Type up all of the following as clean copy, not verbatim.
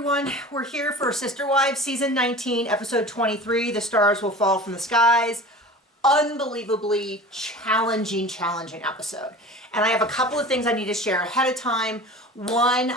everyone. We're here for Sister Wives Season 19, Episode 23, The Stars Will Fall from the Skies. Unbelievably challenging episode. And I have a couple of things I need to share ahead of time. One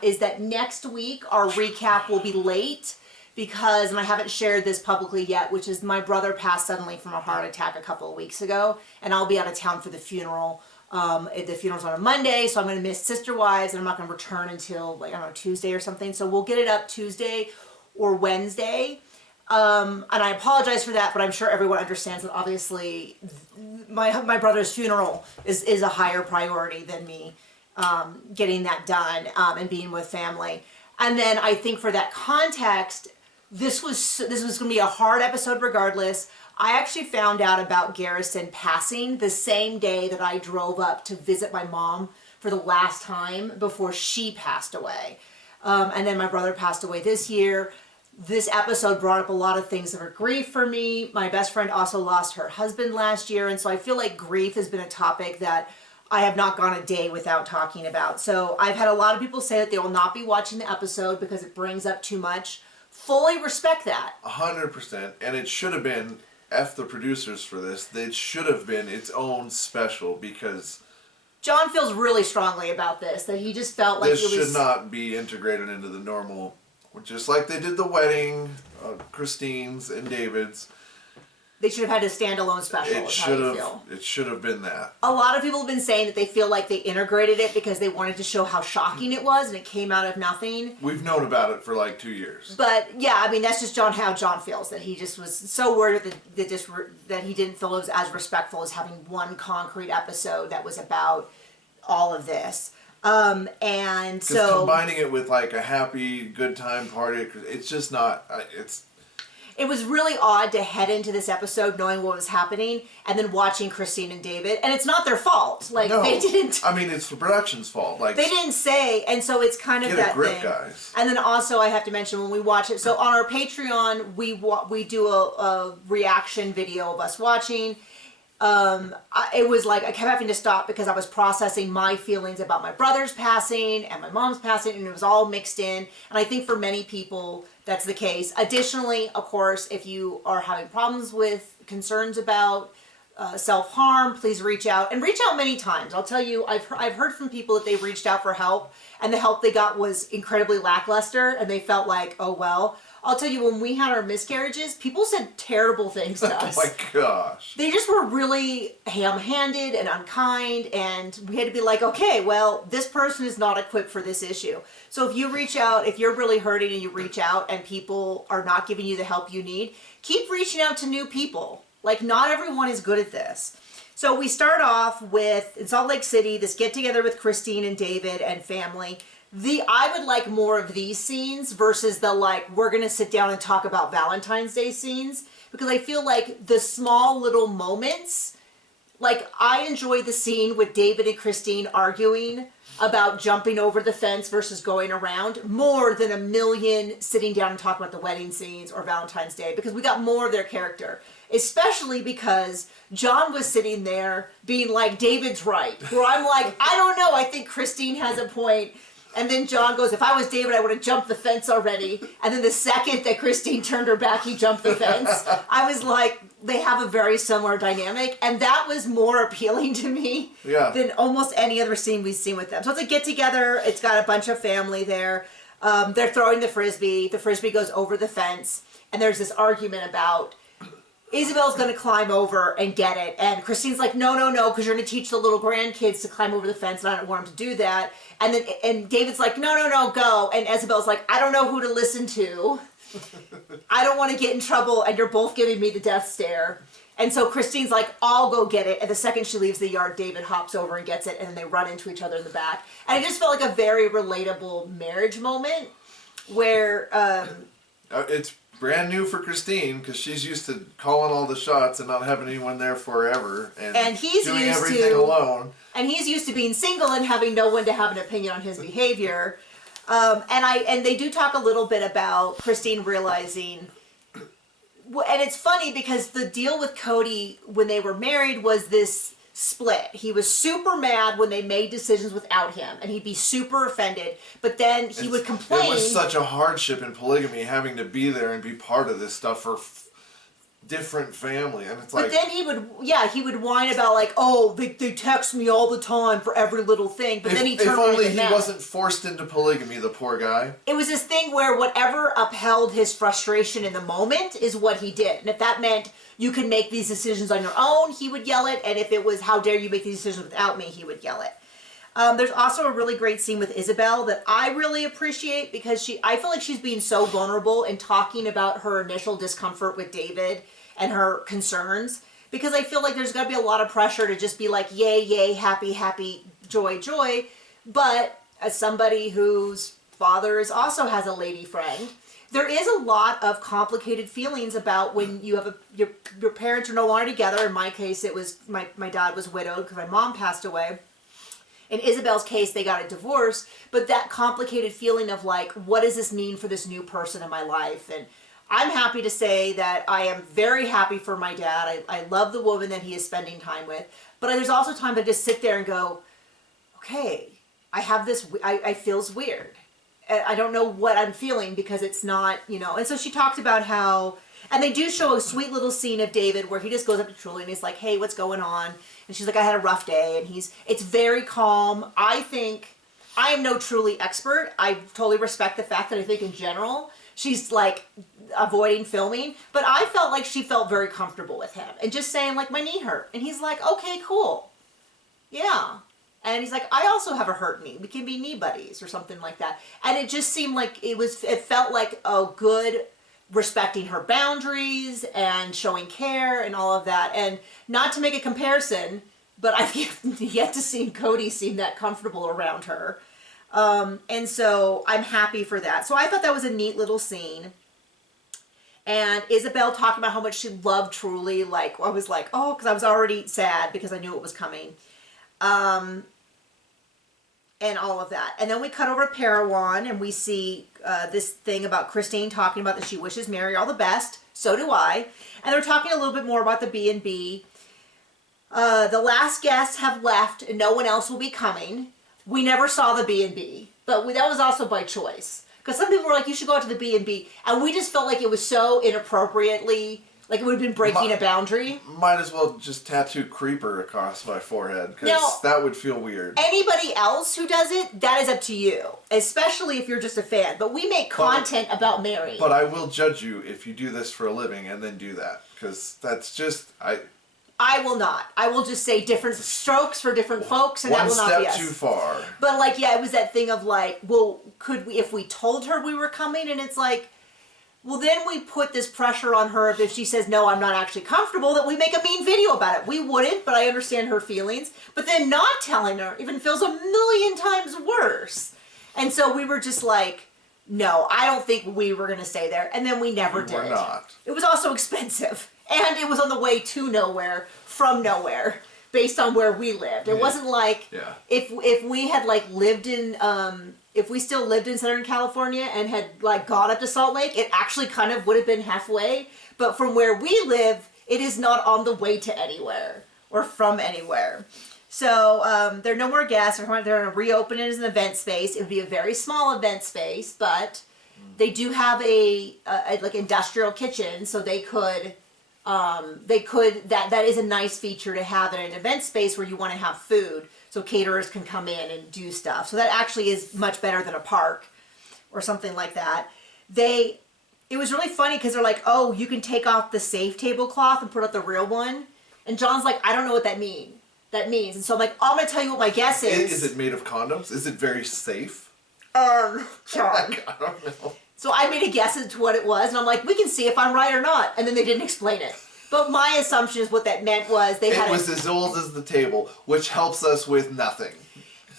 is that next week our recap will be late because, and I haven't shared this publicly yet, which is my brother passed suddenly from a heart attack a couple of weeks ago, and I'll be out of town for the funeral. The funeral's on a Monday, so I'm going to miss Sister Wives, and I'm not going to return until, like, I don't know, Tuesday or something. So we'll get it up Tuesday or Wednesday. And I apologize for that, but I'm sure everyone understands that obviously my brother's funeral is a higher priority than me getting that done and being with family. And then I think for that context, this was going to be a hard episode regardless. I actually found out about Garrison passing the same day that I drove up to visit my mom for the last time before she passed away. And then my brother passed away this year. This episode brought up a lot of things that are grief for me. My best friend also lost her husband last year, and so I feel like grief has been a topic that I have not gone a day without talking about. So I've had a lot of people say that they will not be watching the episode because it brings up too much. Fully respect that. 100%, and it should have been, F the producers for this, it should have been its own special because John feels really strongly about this, that he just felt like this should not be integrated into the normal, just like they did the wedding, Christine's and David's. They should have had a standalone special. It should have been that. A lot of people have been saying that they feel like they integrated it because they wanted to show how shocking it was, and it came out of nothing. We've known about it for like 2 years. But yeah, I mean that's just how John feels, that he just was so worried that he didn't feel it was as respectful as having one concrete episode that was about all of this. And so combining it with like a happy, good time party, it's just not. It was really odd to head into this episode knowing what was happening and then watching Christine and David. And it's not their fault. Like, no, they didn't... I mean, it's the production's fault. Like, they didn't say, and so it's kind of that grip, thing. Guys. And then also I have to mention when we watch it, so on our Patreon, we do a reaction video of us watching. It was like I kept having to stop because I was processing my feelings about my brother's passing and my mom's passing, and it was all mixed in. And I think for many people that's the case. Additionally, of course, if you are having problems with concerns about self-harm, please reach out, and reach out many times. I'll tell you, I've heard from people that they've reached out for help, and the help they got was incredibly lackluster, and they felt like, oh well. I'll tell you, when we had our miscarriages, people said terrible things to us. Oh my gosh. They just were really ham-handed and unkind, and we had to be like, okay, well, this person is not equipped for this issue. So if you reach out, if you're really hurting and you reach out and people are not giving you the help you need, keep reaching out to new people. Like, not everyone is good at this. So we start off with, in Salt Lake City, this get-together with Christine and David and family. I would like more of these scenes versus the, like, we're going to sit down and talk about Valentine's Day scenes, because I feel like the small little moments, like, I enjoyed the scene with David and Christine arguing about jumping over the fence versus going around more than a million sitting down and talking about the wedding scenes or Valentine's Day, because we got more of their character, especially because John was sitting there being like, David's right, where I'm like, I don't know, I think Christine has a point. And then John goes, if I was David, I would have jumped the fence already. And then the second that Christine turned her back, he jumped the fence. I was like, they have a very similar dynamic. And that was more appealing to me than almost any other scene we've seen with them. So it's a get-together. It's got a bunch of family there. They're throwing the Frisbee. The Frisbee goes over the fence. And there's this argument about Isabel's going to climb over and get it. And Christine's like, no, because you're going to teach the little grandkids to climb over the fence, and I don't want them to do that. And David's like, no, go. And Isabel's like, I don't know who to listen to. I don't want to get in trouble, and you're both giving me the death stare. And so Christine's like, I'll go get it. And the second she leaves the yard, David hops over and gets it, and then they run into each other in the back. And it just felt like a very relatable marriage moment where... it's brand new for Christine because she's used to calling all the shots and not having anyone there forever, and he's doing used everything alone. And he's used to being single and having no one to have an opinion on his behavior. And they do talk a little bit about Christine realizing, and it's funny because the deal with Cody when they were married was this split. He was super mad when they made decisions without him, and he'd be super offended. But then he would complain. It was such a hardship in polygamy having to be there and be part of this stuff for different family, and it's like. But then he would whine about like, oh, they text me all the time for every little thing. But then he turned around. If only he wasn't forced into polygamy, the poor guy. It was this thing where whatever upheld his frustration in the moment is what he did, and if that meant you can make these decisions on your own, he would yell it, and if it was how dare you make these decisions without me, he would yell it. There's also a really great scene with Isabel that I really appreciate because I feel like she's being so vulnerable in talking about her initial discomfort with David and her concerns, because I feel like there's got to be a lot of pressure to just be like, yay, yay, happy, happy, joy, joy. But as somebody whose father also has a lady friend, there is a lot of complicated feelings about when you have your parents are no longer together. In my case, it was my dad was widowed because my mom passed away. In Isabel's case, they got a divorce, but that complicated feeling of like, what does this mean for this new person in my life? And I'm happy to say that I am very happy for my dad. I love the woman that he is spending time with. But there's also time to just sit there and go, okay, I have this, I feels weird. I don't know what I'm feeling because it's not, And so she talked about how, and they do show a sweet little scene of David where he just goes up to Truly and he's like, hey, what's going on? And she's like, I had a rough day. And it's very calm. I think, I am no Truly expert. I totally respect the fact that I think in general, she's like avoiding filming, but I felt like she felt very comfortable with him and just saying like, my knee hurt. And he's like, okay, cool. Yeah. And he's like, I also have a hurt knee. We can be knee buddies or something like that. And it just seemed like it felt like a good respecting her boundaries and showing care and all of that. And not to make a comparison, but I've yet to see Cody seem that comfortable around her. And so I'm happy for that. So I thought that was a neat little scene. And Isabel talking about how much she loved Truly. Like, I was like, oh, because I was already sad because I knew it was coming. And all of that. And then we cut over to Parowan and we see this thing about Christine talking about that she wishes Meri all the best. So do I. And they're talking a little bit more about the B&B. The last guests have left and no one else will be coming. We never saw the B&B, but that was also by choice. Because some people were like, you should go out to the B&B. And we just felt like it was so inappropriately, like it would have been breaking a boundary. Might as well just tattoo Creeper across my forehead, because that would feel weird. Anybody else who does it, that is up to you. Especially if you're just a fan. But we make content about Meri. But I will judge you if you do this for a living and then do that. Because that's just, I will not. I will just say different strokes for different folks, and that will not be us. One step too far. But like, yeah, it was that thing of like, well, could we, if we told her we were coming, and it's like, well, then we put this pressure on her if she says, no, I'm not actually comfortable, that we make a mean video about it. We wouldn't, but I understand her feelings. But then not telling her even feels a million times worse. And so we were just like, no, I don't think we were going to stay there. And then we never did. We're not. It was also expensive. And it was on the way to nowhere, from nowhere, based on where we lived. It wasn't like, if we had like lived in, if we still lived in Southern California and had like gone up to Salt Lake, it actually kind of would have been halfway. But from where we live, it is not on the way to anywhere or from anywhere. So there are no more guests. They're going to reopen it as an event space. It would be a very small event space, but they do have a like industrial kitchen, so they could that is a nice feature to have in an event space where you want to have food, so caterers can come in and do stuff. So that actually is much better than a park or something like that. It was really funny because they're like, oh, you can take off the safe tablecloth and put up the real one. And John's like, I don't know what that means. And so I'm like, oh, I'm going to tell you what my guess is. Is it made of condoms? Is it very safe? John. I don't know. So I made a guess as to what it was, and I'm like, we can see if I'm right or not. And then they didn't explain it. But my assumption is what that meant was it was as old as the table, which helps us with nothing.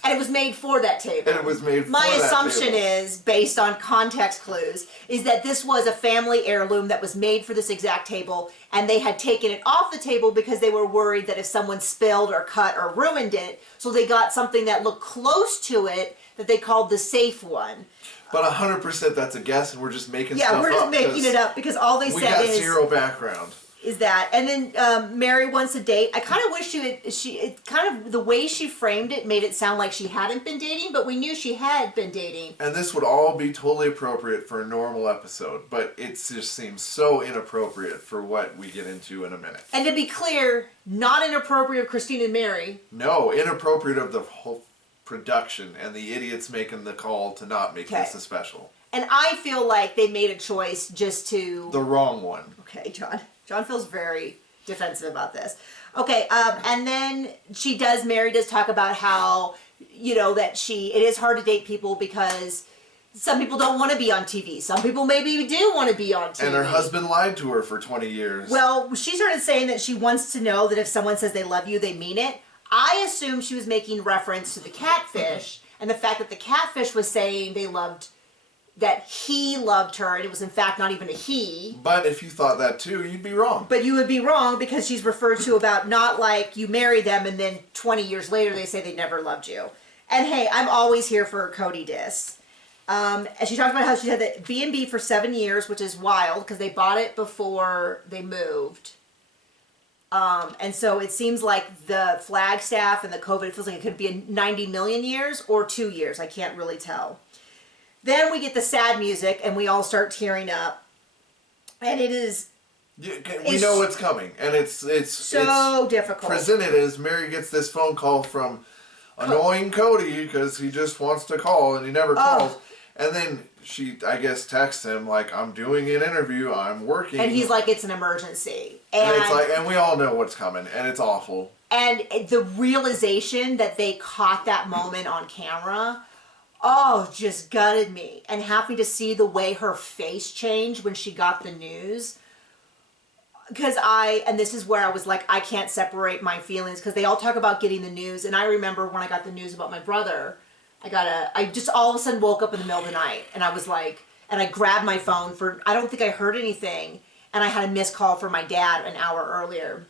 And it was made for that table. And it was made for My that assumption table. is, based on context clues, is that this was a family heirloom that was made for this exact table, and they had taken it off the table because they were worried that if someone spilled or cut or ruined it, so they got something that looked close to it that they called the safe one. But 100% that's a guess, and we're just making stuff up. Yeah, we're just making it up because all they said is... We got zero background. is that. And then Meri wants a date. I kind of wish it kind of, the way she framed it made it sound like she hadn't been dating, but we knew she had been dating. And this would all be totally appropriate for a normal episode, but it just seems so inappropriate for what we get into in a minute. And to be clear, not inappropriate of Christine and Meri. No, inappropriate of the whole production and the idiots making the call to not make this a special. And I feel like they made a choice just to... The wrong one. Okay, John. John feels very defensive about this. Okay, and then Meri does talk about how, you know, that it is hard to date people because some people don't want to be on TV. Some people maybe do want to be on TV. And her husband lied to her for 20 years. Well, she started saying that she wants to know that if someone says they love you, they mean it. I assumed she was making reference to the catfish and the fact that the catfish was saying that he loved her, and it was in fact not even a he. But if you thought that too, you'd be wrong. But you would be wrong because she's referred to about not like you marry them and then 20 years later they say they never loved you. And hey, I'm always here for Cody diss. And she talked about how she had the B&B for 7 years, which is wild because they bought it before they moved. And so it seems like the Flagstaff and the COVID, it feels like it could be 90 million years or 2 years. I can't really tell. Then we get the sad music, and we all start tearing up. And it is... We know what's coming, and it's so difficult. Presented as Meri gets this phone call from annoying Cody because he just wants to call and he never calls. And then she, I guess, texts him like, "I'm doing an interview, I'm working." And he's like, "It's an emergency." And it's like, and we all know what's coming, and it's awful. And the realization that they caught that moment on camera... Oh, just gutted me. And happy to see the way her face changed when she got the news. Because and this is where I was like, I can't separate my feelings. Because they all talk about getting the news. And I remember when I got the news about my brother, I just all of a sudden woke up in the middle of the night. And I was like, and I grabbed my phone I don't think I heard anything. And I had a missed call from my dad an hour earlier.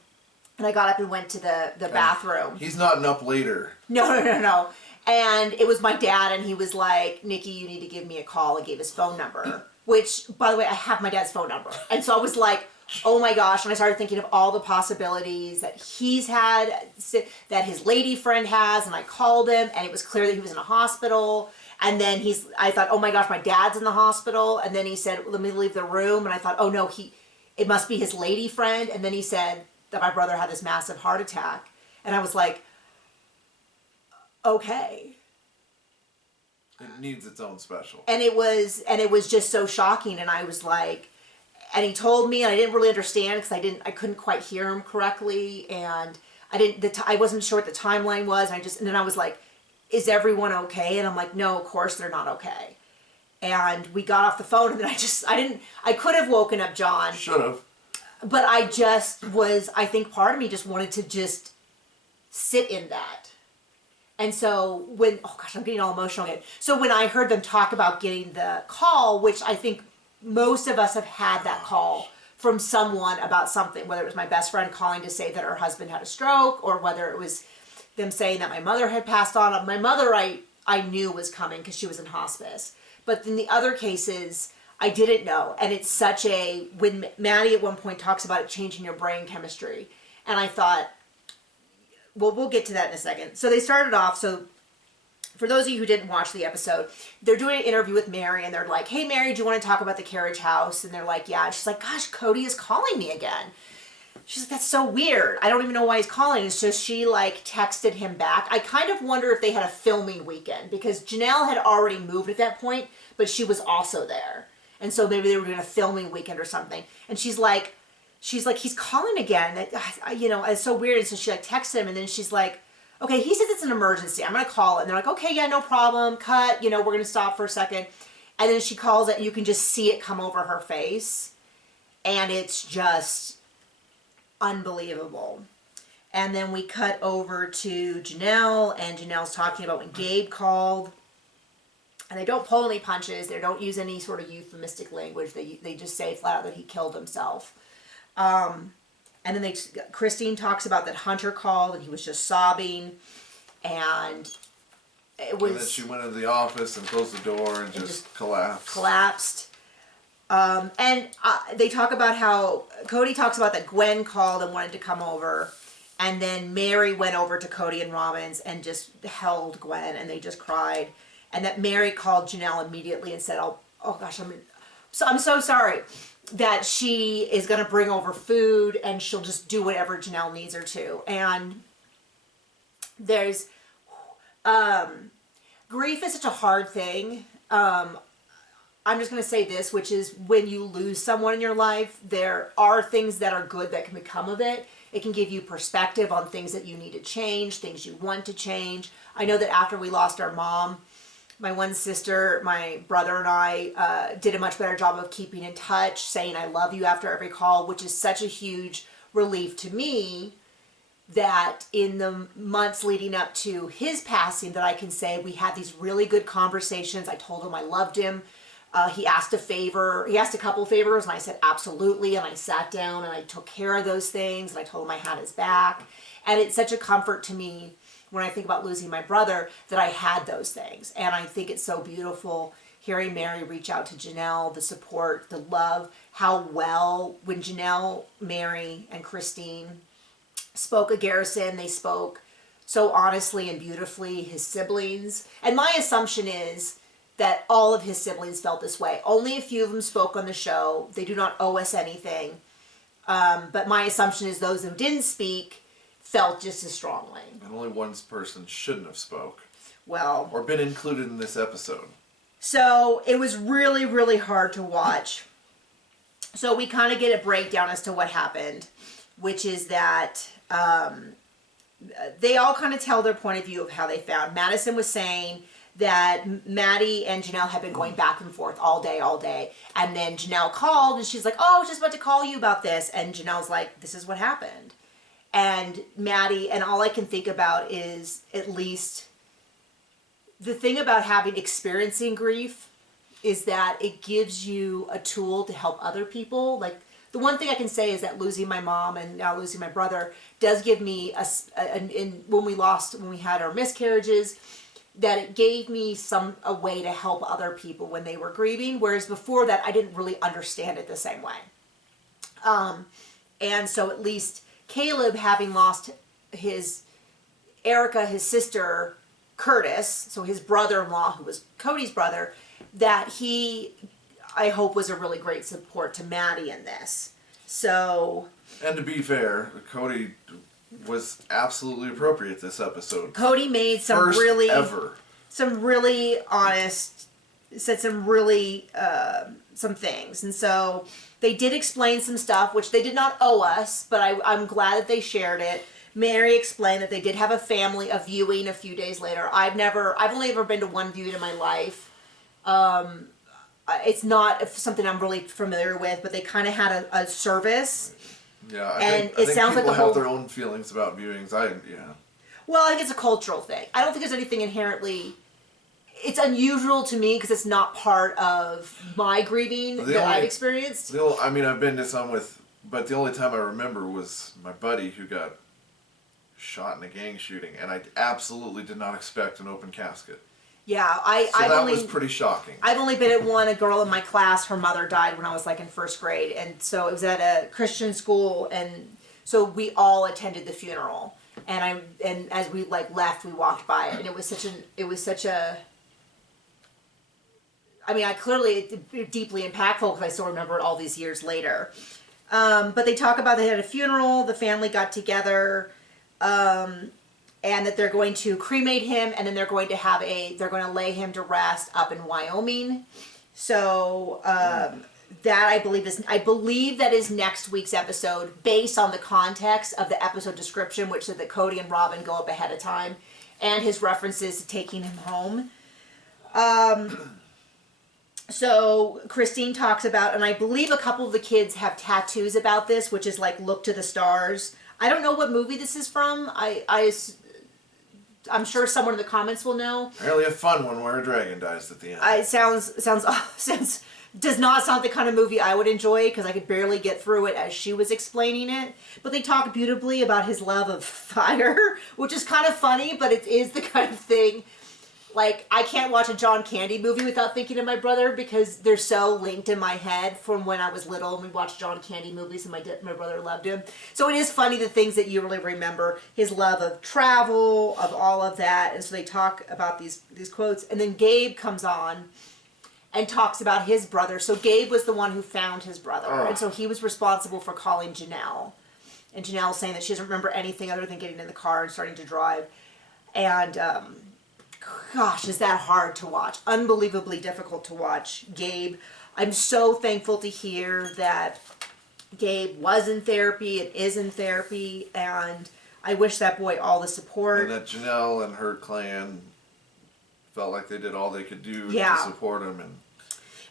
And I got up and went to the bathroom. He's not an up later. No. And it was my dad, and he was like, "Nikki, you need to give me a call." I gave his phone number, which, by the way, I have my dad's phone number. And so I was like, oh my gosh. And I started thinking of all the possibilities that he's had, that his lady friend has. And I called him, and it was clear that he was in a hospital. And then I thought, oh my gosh, my dad's in the hospital. And then he said, "Let me leave the room." And I thought, oh no, it must be his lady friend. And then he said that my brother had this massive heart attack. And I was like, okay. It needs its own special. And it was just so shocking, and I was like, and he told me, and I didn't really understand because I couldn't quite hear him correctly, and I wasn't sure what the timeline was, and then I was like, is everyone okay? And I'm like, no, of course they're not okay. And we got off the phone, and then I could have woken up John. Should have. But I think part of me just wanted to just sit in that. And so I'm getting all emotional again. So when I heard them talk about getting the call, which I think most of us have had that call from someone about something, whether it was my best friend calling to say that her husband had a stroke, or whether it was them saying that my mother had passed on. My mother, I knew was coming because she was in hospice. But in the other cases, I didn't know. And it's when Maddie at one point talks about it changing your brain chemistry. And I thought, well, we'll get to that in a second. So they started off, so for those of you who didn't watch the episode, they're doing an interview with Meri, and they're like, "Hey, Meri, do you want to talk about the carriage house?" And they're like, "Yeah." And she's like, "Gosh, Cody is calling me again." She's like, "That's so weird. I don't even know why he's calling." It's just she texted him back. I kind of wonder if they had a filming weekend, because Janelle had already moved at that point, but she was also there. And so maybe they were doing a filming weekend or something. And she's like, "He's calling again. It's so weird." And so she texted him, and then she's like, "Okay, he says it's an emergency. I'm going to call it." And they're like, "Okay, yeah, no problem. Cut. We're going to stop for a second." And then she calls it, and you can just see it come over her face. And it's just unbelievable. And then we cut over to Janelle, and Janelle's talking about when Gabe called. And they don't pull any punches. They don't use any sort of euphemistic language. They just say flat out that he killed himself. And then Christine talks about that Hunter called, and he was just sobbing, and it was... And then she went into the office and closed the door and just collapsed. Collapsed. And they talk about how Cody talks about that Gwen called and wanted to come over, and then Meri went over to Cody and Robin's and just held Gwen, and they just cried, and that Meri called Janelle immediately and said, "Oh gosh, I'm so sorry." That she is going to bring over food and she'll just do whatever Janelle needs her to. And there's grief is such a hard thing. I'm just going to say this, which is when you lose someone in your life, there are things that are good that can become of it. It can give you perspective on things that you need to change, things you want to change. I know that after we lost our mom, my one sister, my brother, and I did a much better job of keeping in touch, saying I love you after every call, which is such a huge relief to me that in the months leading up to his passing that I can say we had these really good conversations. I told him I loved him. He asked a favor. He asked a couple favors, and I said absolutely, and I sat down and I took care of those things, and I told him I had his back. And it's such a comfort to me when I think about losing my brother, that I had those things. And I think it's so beautiful hearing Meri reach out to Janelle, the support, the love, how well, when Janelle, Meri, and Christine spoke of Garrison, they spoke so honestly and beautifully, his siblings. And my assumption is that all of his siblings felt this way. Only a few of them spoke on the show. They do not owe us anything. But my assumption is those who didn't speak felt just as strongly. And only one person shouldn't have spoke. Well. Or been included in this episode. So it was really, really hard to watch. So we kind of get a breakdown as to what happened, which is that they all kind of tell their point of view of how they found. Madison was saying that Maddie and Janelle had been going back and forth all day. And then Janelle called and she's like, "Oh, I was just about to call you about this." And Janelle's like, "This is what happened." And Maddie, and all I can think about is at least the thing about experiencing grief is that it gives you a tool to help other people. Like the one thing I can say is that losing my mom and now losing my brother does give me when we had our miscarriages, that it gave me a way to help other people when they were grieving. Whereas before that, I didn't really understand it the same way. And so at least Caleb, having lost Erica, his sister, Curtis, so his brother-in-law, who was Cody's brother, that I hope was a really great support to Maddie in this. So. And to be fair, Cody was absolutely appropriate this episode. Cody made some really honest, said some really, some things. And so they did explain some stuff, which they did not owe us, but I'm glad that they shared it. Meri explained that they did have a viewing a few days later. I've only ever been to one viewing in my life. It's not something I'm really familiar with, but they kind of had a service. Yeah, I think sounds people like have their own feelings about viewings. Well, I think it's a cultural thing. I don't think there's anything inherently. It's unusual to me because it's not part of my grieving I've experienced. I've been to some but the only time I remember was my buddy who got shot in a gang shooting, and I absolutely did not expect an open casket. Yeah, that was pretty shocking. I've only been at one. A girl in my class, her mother died when I was like in first grade, and so it was at a Christian school, and so we all attended the funeral. And as we left, we walked by it, and it was such a. I mean, it's deeply impactful because I still remember it all these years later. But they talk about they had a funeral, the family got together, and that they're going to cremate him, and then they're going to lay him to rest up in Wyoming. So that I believe that is next week's episode, based on the context of the episode description, which said that Cody and Robin go up ahead of time, and his references to taking him home. So Christine talks about, and I believe a couple of the kids have tattoos about this, which is like "Look to the Stars." I don't know what movie this is from. I'm sure someone in the comments will know. Apparently a fun one where a dragon dies at the end. It does not sound the kind of movie I would enjoy because I could barely get through it as she was explaining it. But they talk beautifully about his love of fire, which is kind of funny, but it is the kind of thing like, I can't watch a John Candy movie without thinking of my brother because they're so linked in my head from when I was little and we watched John Candy movies and my brother loved him. So it is funny the things that you really remember, his love of travel, of all of that. And so they talk about these quotes. And then Gabe comes on and talks about his brother. So Gabe was the one who found his brother. And so he was responsible for calling Janelle. And Janelle saying that she doesn't remember anything other than getting in the car and starting to drive. And, gosh, is that hard to watch. Unbelievably difficult to watch. Gabe, I'm so thankful to hear that Gabe was in therapy and is in therapy, and I wish that boy all the support. And that Janelle and her clan felt like they did all they could do to support him.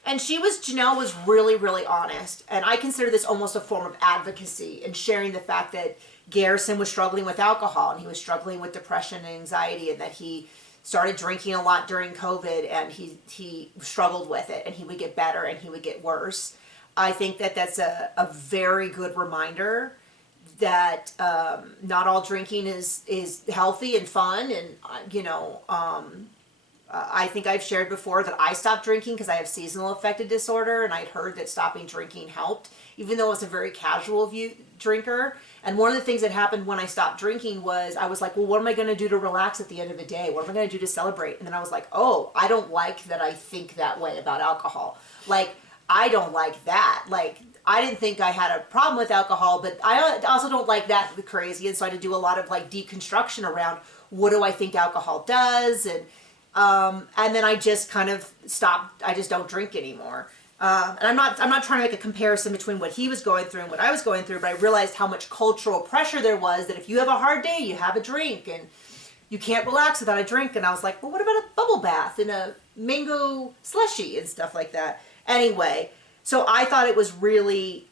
And Janelle was really, really honest, and I consider this almost a form of advocacy and sharing the fact that Garrison was struggling with alcohol, and he was struggling with depression and anxiety, and that he started drinking a lot during COVID, and he struggled with it, and he would get better and he would get worse. I think that that's a very good reminder that not all drinking is healthy and fun, and I think I've shared before that I stopped drinking because I have seasonal affective disorder, and I'd heard that stopping drinking helped, even though I was a very casual drinker. And one of the things that happened when I stopped drinking was I was like, well, what am I going to do to relax at the end of the day? What am I going to do to celebrate? And then I was like, oh, I don't like that I think that way about alcohol. Like, I don't like that. Like, I didn't think I had a problem with alcohol, but I also don't like that crazy. And so I had to do a lot of like deconstruction around what do I think alcohol does, and then I just kind of stopped. I just don't drink anymore. And I'm not trying to make a comparison between what he was going through and what I was going through, but I realized how much cultural pressure there was that if you have a hard day, you have a drink, and you can't relax without a drink. And I was like, well, what about a bubble bath and a mango slushie and stuff like that? Anyway, so I thought it was really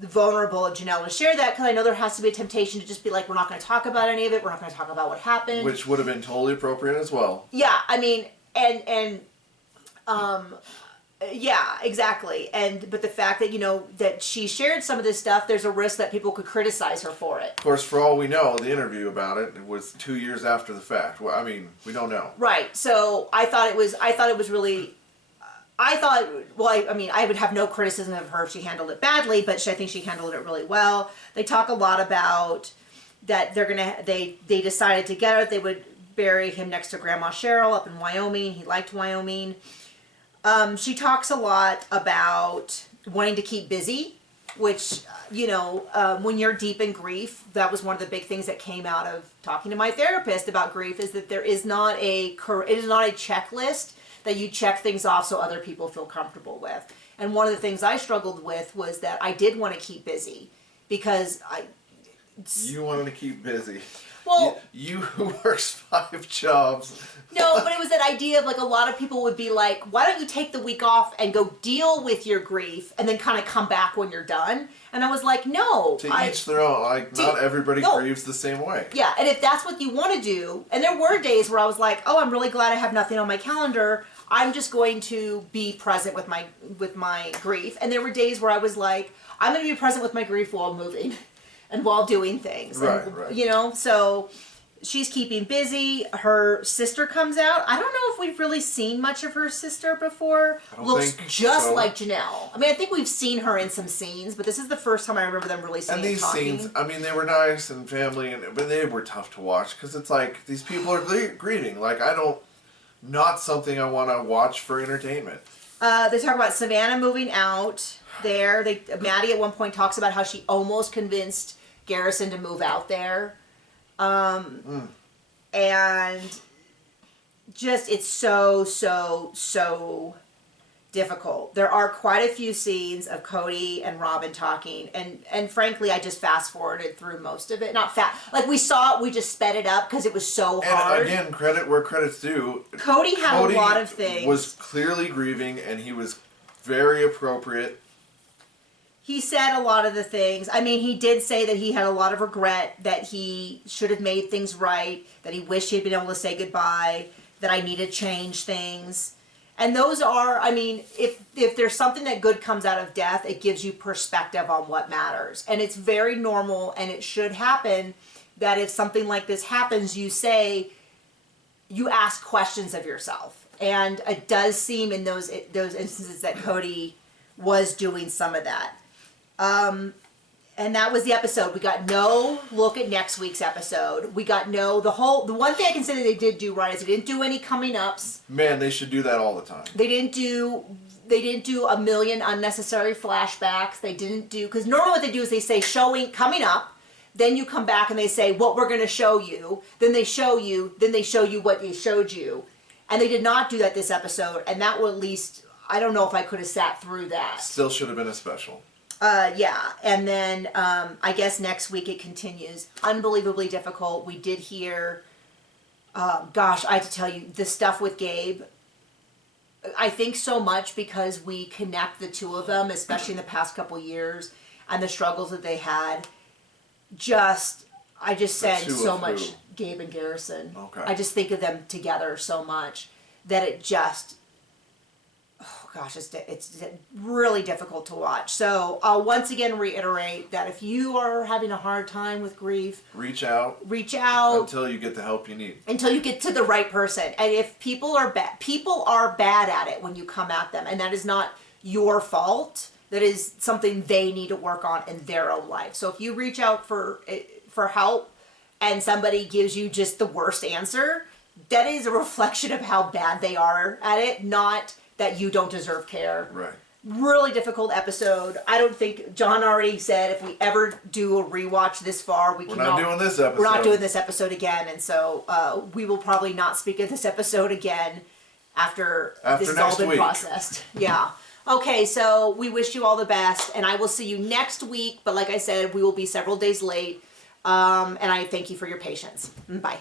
vulnerable of Janelle to share that, because I know there has to be a temptation to just be like, we're not going to talk about any of it. We're not going to talk about what happened. Which would have been totally appropriate as well. Yeah, I mean, yeah, exactly. But the fact that, that she shared some of this stuff, there's a risk that people could criticize her for it. Of course, for all we know, the interview about it was 2 years after the fact. Well, I mean, we don't know. Right. So I thought it was really, I would have no criticism of her if she handled it badly, but I think she handled it really well. They talk a lot about that they decided together they would bury him next to Grandma Cheryl up in Wyoming. He liked Wyoming. She talks a lot about wanting to keep busy, which, when you're deep in grief, that was one of the big things that came out of talking to my therapist about grief, is that it is not a checklist that you check things off so other people feel comfortable with. And one of the things I struggled with was that I did want to keep busy because You wanted to keep busy. Well, you who works 5 jobs. No, but it was that idea of like a lot of people would be like, why don't you take the week off and go deal with your grief and then kind of come back when you're done? And I was like, no. To each their own. Like, not everybody grieves the same way. Yeah, and if that's what you want to do, and there were days where I was like, oh, I'm really glad I have nothing on my calendar. I'm just going to be present with my grief. And there were days where I was like, I'm going to be present with my grief while moving and while doing things. Right, and, right. So she's keeping busy. Her sister comes out. I don't know if we've really seen much of her sister before. I don't Looks think just so. like Janelle. I mean, I think we've seen her in some scenes, but this is the first time I remember them really seeing and these talking. scenes, I mean, they were nice and family, but they were tough to watch because it's like these people are grieving. Like, not something I want to watch for entertainment. They talk about Savannah moving out there. Maddie at one point talks about how she almost convinced Garrison to move out there. And just, it's so difficult. There are quite a few scenes of Cody and Robin talking, and frankly, I just fast forwarded through most of it. Not fast, like we saw it, we just sped it up because it was so hard. And again, credit where credit's due. Cody had a lot of things. Was clearly grieving, and he was very appropriate. He said a lot of the things. I mean, he did say that he had a lot of regret, that he should have made things right, that he wished he had been able to say goodbye, that I need to change things. And those are, I mean, if there's something that good comes out of death, it gives you perspective on what matters. And it's very normal, and it should happen, that if something like this happens, you say, you ask questions of yourself. And it does seem in those instances that Cody was doing some of that. And that was the episode. We got no look at next week's episode. We got the one thing I can say that they did do right is they didn't do any coming ups. Man, they should do that all the time. They didn't do a million unnecessary flashbacks. They didn't do, because normally what they do is they say coming up, then you come back and they say what we're going to show you, then they show you what they showed you. And they did not do that this episode, and that will at least, I don't know if I could have sat through that. Still should have been a special. Yeah, and then I guess next week it continues. Unbelievably difficult. We did hear, gosh, I have to tell you, the stuff with Gabe, I think so much because we connect the two of them, especially in the past couple years, and the struggles that they had. I just said so much Gabe and Garrison. Okay. I just think of them together so much that it just, oh gosh, it's really difficult to watch. So I'll once again reiterate that if you are having a hard time with grief, reach out until you get the help you need. Until you get to the right person. And if people are bad at it when you come at them, and that is not your fault. That is something they need to work on in their own life. So if you reach out for help and somebody gives you just the worst answer, that is a reflection of how bad they are at it, not that you don't deserve care. Right. Really difficult episode. I don't think, John already said if we ever do a rewatch this far, we're not doing this episode. We're not doing this episode again, and so we will probably not speak of this episode again after this has all been processed. Yeah. Okay, so we wish you all the best, and I will see you next week, but like I said, we will be several days late, and I thank you for your patience. Bye.